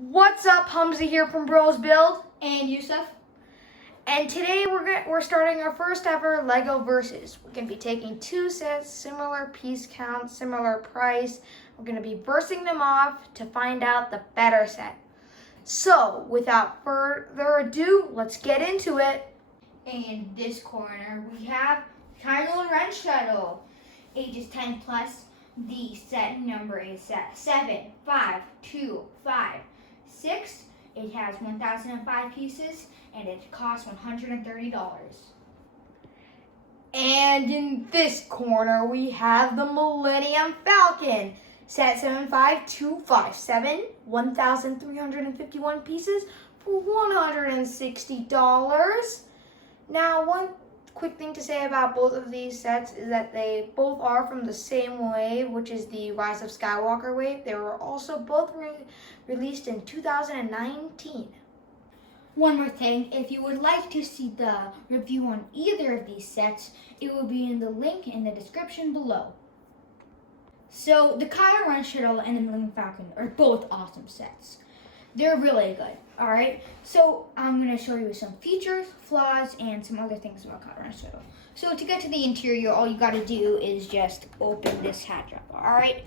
What's up, Hamza here from BrosBuild, And Yusuf. and today we're starting our first ever Lego versus. We're gonna be taking two sets, similar piece count, similar price. We're gonna be bursting them off to find out the better set. So, without further ado, let's get into it. In this corner, we have Kylo Ren Shuttle, ages 10 plus. The set number is set 75256. It has 1,005 pieces and it costs $130. And in this corner, we have the Millennium Falcon, set 75257, 1,351 pieces for $160. Now, one quick thing to say about both of these sets is that they both are from the same wave, which is the Rise of Skywalker wave. They were also both released in 2019. One more thing, if you would like to see the review on either of these sets, it will be in the link in the description below. So the Kylo Ren Shuttle and the Millennium Falcon are both awesome sets. They're really good, alright? So I'm going to show you some features, flaws, and some other things about Kylo Ren Shuttle. So to get to the interior, all you got to do is just open this hatch up, alright?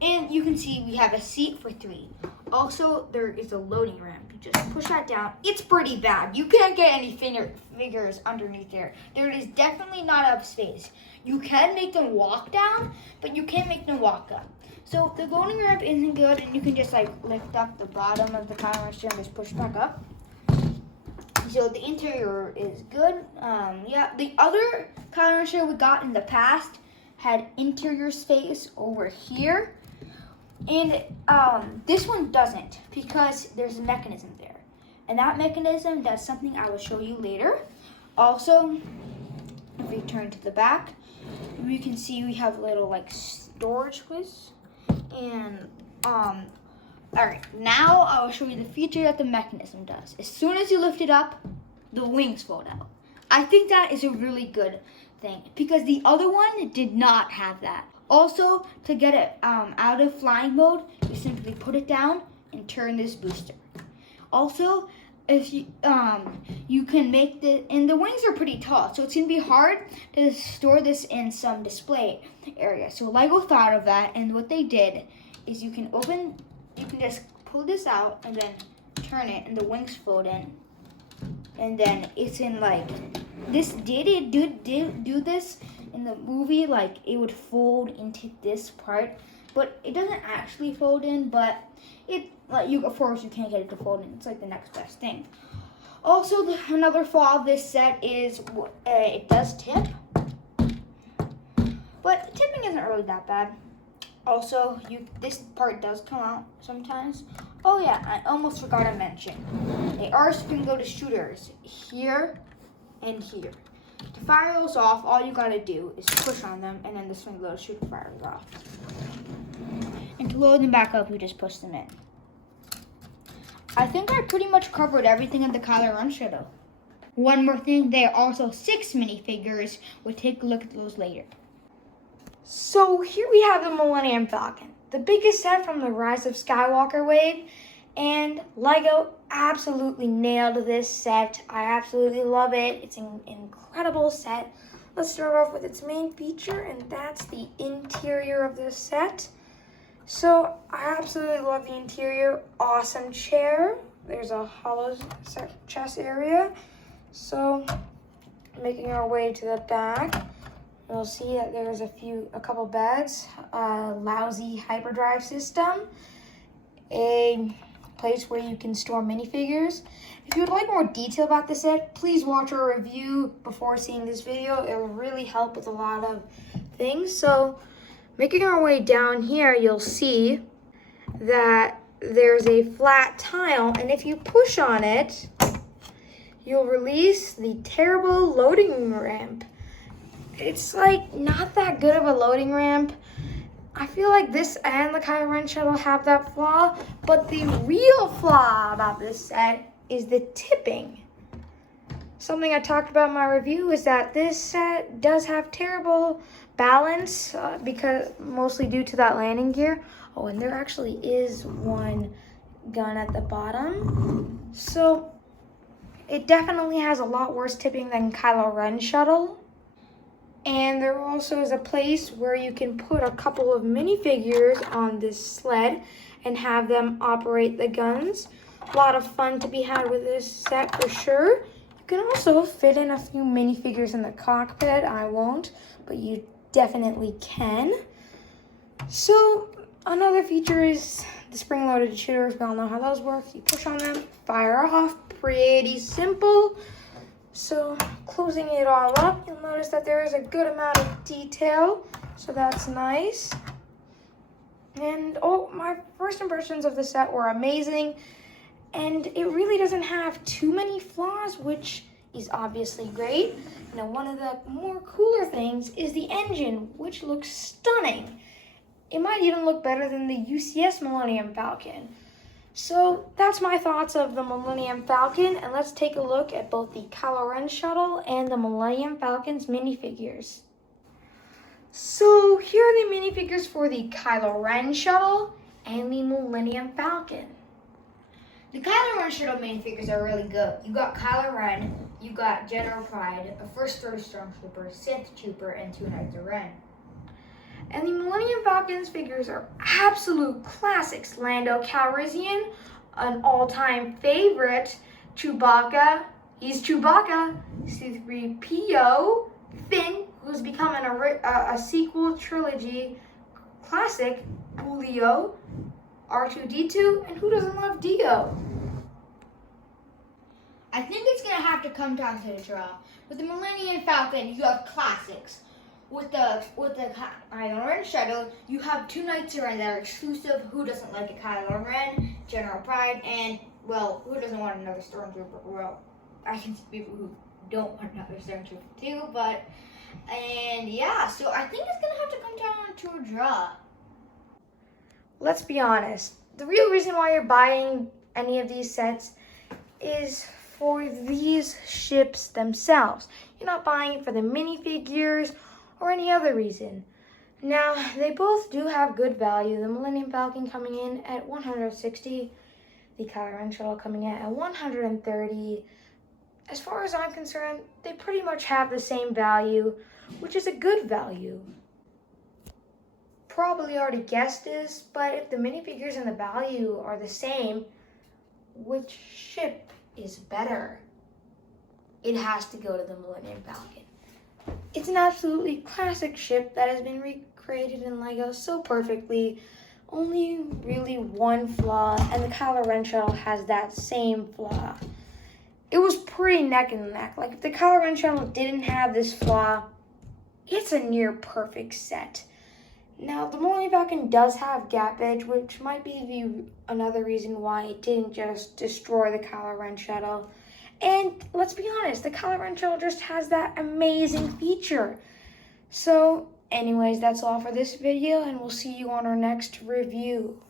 And you can see we have a seat for 3. Also, there is a loading ramp. You just push that down. It's pretty bad. You can't get any figures underneath there. There is definitely not enough space. You can make them walk down, but you can't make them walk up. So the loading ramp isn't good, and you can just like lift up the bottom of the Kylo Ren and just push back up. So the interior is good. Yeah, the other Kylo Ren we got in the past had interior space over here. And this one doesn't, because there's a mechanism there. And that mechanism does something I will show you later. Also, if we turn to the back, we can see we have little like storage space. And alright, now I will show you the feature that the mechanism does. As soon as you lift it up, the wings fold out. I think that is a really good thing, because the other one did not have that. Also, to get it out of flying mode, you simply put it down and turn this booster. Also, if you you can make and the wings are pretty tall, so it's gonna be hard to store this in some display area. So Lego thought of that, and what they did is you can just pull this out and then turn it, and the wings fold in, and then it's in like this. Did it do this? In the movie, like it would fold into this part, but it doesn't actually fold in. But it, like, of course, you can't get it to fold in. It's like the next best thing. Also, another flaw of this set is it does tip, but tipping isn't really that bad. Also, this part does come out sometimes. Oh yeah, I almost forgot to mention, they can go to shooters here and here. To fire those off, all you gotta do is push on them, and then this one will shoot the fires off. And to load them back up, you just push them in. I think I pretty much covered everything in the Kylo Ren Shuttle. One more thing, there are also 6 minifigures. We'll take a look at those later. So here we have the Millennium Falcon, the biggest set from the Rise of Skywalker wave, and Lego absolutely nailed this set. I absolutely love it. It's an incredible set. Let's start off with its main feature, and that's the interior of this set. So I absolutely love the interior. Awesome chair. There's a hollow chest area. So making our way to the back, you'll see that there's a couple beds, a lousy hyperdrive system, a place where you can store minifigures. If you would like more detail about this set, please watch our review before seeing this video. It will really help with a lot of things. So making our way down here, you'll see that there's a flat tile, and if you push on it, you'll release the terrible loading ramp. It's like not that good of a loading ramp. I feel like this and the Kylo Ren Shuttle have that flaw, but the real flaw about this set is the tipping. Something I talked about in my review is that this set does have terrible balance, because mostly due to that landing gear. Oh, and there actually is one gun at the bottom. So it definitely has a lot worse tipping than Kylo Ren Shuttle. And there also is a place where you can put a couple of minifigures on this sled and have them operate the guns. A lot of fun to be had with this set for sure. You can also fit in a few minifigures in the cockpit. I won't, but you definitely can. So another feature is the spring-loaded shooters. We all know how those work. You push on them, fire off. Pretty simple. So closing it all up, you'll notice that there is a good amount of detail. So that's nice. And oh, my first impressions of the set were amazing. And it really doesn't have too many flaws, which is obviously great. Now, one of the more cooler things is the engine, which looks stunning. It might even look better than the UCS Millennium Falcon. So that's my thoughts of the Millennium Falcon, and let's take a look at both the Kylo Ren Shuttle and the Millennium Falcon's minifigures. So here are the minifigures for the Kylo Ren Shuttle and the Millennium Falcon. The Kylo Ren Shuttle minifigures are really good. You got Kylo Ren, you got General Pride, a First Order Stormtrooper, Sith Trooper, and 2 Knights of Ren. And the Millennium Falcon's figures are absolute classics. Lando Calrissian, an all-time favorite. Chewbacca, he's Chewbacca. C-3PO, Finn, who's become a sequel trilogy classic. Julio, R2-D2, and who doesn't love Dio? I think it's going to have to come down to the draw. With the Millennium Falcon, you have classics. With the Kylo Ren Shuttle, you have 2 Knights of Ren that are exclusive. Who doesn't like a Kylo Ren? General Pride, and, well, who doesn't want another Stormtrooper? Well, I can see people who don't want another Stormtrooper too, and yeah, so I think it's going to have to come down to a draw. Let's be honest. The real reason why you're buying any of these sets is for these ships themselves. You're not buying it for the minifigures or any other reason. Now, they both do have good value. The Millennium Falcon coming in at $160, the Kylo Ren Shuttle coming in at $130. As far as I'm concerned, they pretty much have the same value, which is a good value. Probably already guessed this, but if the minifigures and the value are the same, which ship is better? It has to go to the Millennium Falcon. It's an absolutely classic ship that has been recreated in LEGO so perfectly. Only really one flaw, and the Kylo Ren Shuttle has that same flaw. It was pretty neck and neck. Like, if the Kylo Ren Shuttle didn't have this flaw, it's a near perfect set. Now, the Millennium Falcon does have gap edge, which might be another reason why it didn't just destroy the Kylo Ren Shuttle. And let's be honest, the Kylo Ren Shuttle just has that amazing feature. So, anyways, that's all for this video, and we'll see you on our next review.